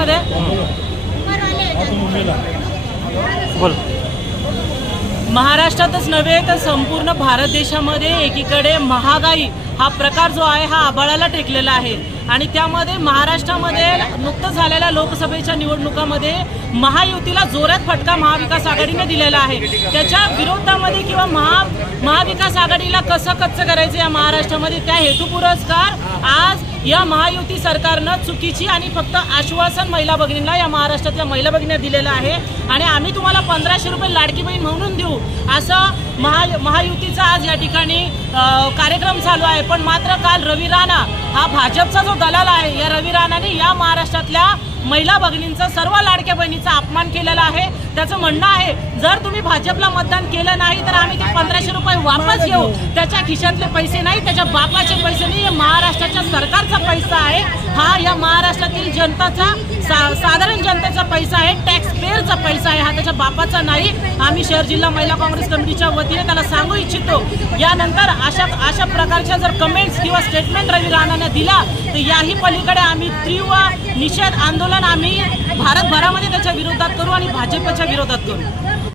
युतीमध्ये? बोल. महाराष्ट्रातच नव्हे तर संपूर्ण भारत देशामध्ये एकीकडे महागाई हा प्रकार जो आहे हा आभाळाला टेकलेला आहे आणि त्यामध्ये महाराष्ट्रामध्ये नुकतंच झालेल्या लोकसभेच्या निवडणुकामध्ये महायुतीला जोरात फटका महाविकास आघाडीने दिलेला आहे। त्याच्या विरोधामध्ये किंवा महाविकास आघाडीला कसं कच्चं करायचं या महाराष्ट्रामध्ये त्या हेतू पुरस्कार आज या महायुती सरकारनं चुकीची आणि फक्त आश्वासन महिला भगिनींना या महाराष्ट्रातल्या महिला भगिनींना दिलेलं आहे आणि आम्ही तुम्हाला 1500 रुपये लाडकी बहीण म्हणून देऊ असं महायुतीचा आज या ठिकाणी कार्यक्रम चालू आहे। पण मात्र काल रवी राणा हा भाजपचा जो दलाल आहे या रवी राणाने या महाराष्ट्रातल्या महिला भगिनींचा सर्व लाडक्या बहिणीचा अपमान केलेला आहे। त्याचं म्हणणं आहे जर तुम्ही भाजपला मतदान केलं नाही तर आम्ही ते 1500 रुपये वापस घेऊ। त्याच्या खिशातले पैसे नाही, त्याच्या बापाचे पैसे नाही, महाराष्ट्राच्या सरकारचा पैसा आहे हा, या महाराष्ट्रातील जनताचा साधारण जनतेचा पैसा आहे, टॅक्स पेअरचा पैसा आहे हा, त्याच्या बापाचा नाही। आम्ही शहर जिल्हा महिला काँग्रेस कमिटीच्या वतीने त्याला सांगू इच्छितो यानंतर अशा प्रकारच्या जर कमेंट्स किंवा स्टेटमेंट रवी राणाने दिला तर याही पलीकडे आम्ही तीव्र निषेध आंदोलन आम्ही भारतभरामध्ये त्याच्या विरोधात करू आणि भाजपच्या विरोधात करू।